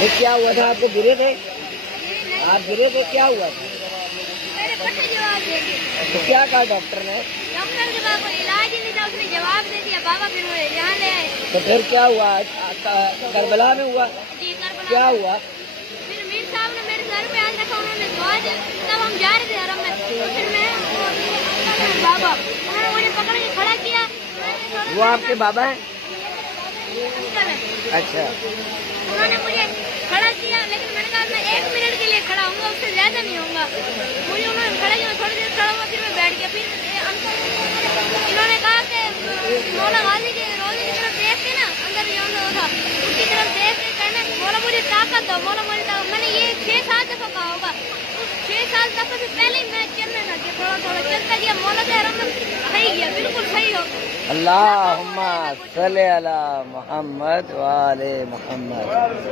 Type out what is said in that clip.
یہ کیا ہوا تھا؟ آپ کو گرے تھے؟ آپ گرے تھے، کیا ہوا تھا؟ میرے پٹھے جواب دے دی. تو کیا کہا ڈاکٹر نے؟ ڈاکٹر کے پاس کوئی علاج ہی نہیں تھا، اس نے جواب دے دیا. بابا پھر مجھے یہاں لے آئے. تو پھر کیا ہوا؟ کربلا میں ہوا؟ جی کربلا. کیا ہوا؟ پھر میر صاحب نے میرے سر پہ ہاتھ رکھا، انہوں نے دعا دی. تب ہم جا رہے تھے حرم میں، تو پھر میں بابا انہوں نے مجھے پکڑ کے کھڑا کیا. وہ آپ کے بابا ہیں؟ انکل ہے. اچھا. انہوں نے مجھے کھڑا کیا، لیکن میں نے کہا میں 1 منٹ کے لیے کھڑا ہوں گا، اس سے زیادہ نہیں ہوں گا. مجھے انہوں نے کھڑا کیا، تھوڑی دیر کھڑا ہوا، پھر میں بیٹھ گیا. پھر انہوں نے کہا کہ مولا غازی کے روزے کی طرف دیکھ کے نا، اندر جو تھا اس کی طرف دیکھ کے کہنا مولا مجھے طاقت دو، مولا مجھے طاقت. میں نے یہ 6-7 دفعہ کہا ہوگا. 6-7 دفعہ سے پہلے ہی میں چلنے لگ گیا، تھوڑا چلتا گیا. مولا کے حرم میں صحیح گیا، بالکل صحیح ہو گیا. اللہم صلی علی محمد و آل محمد.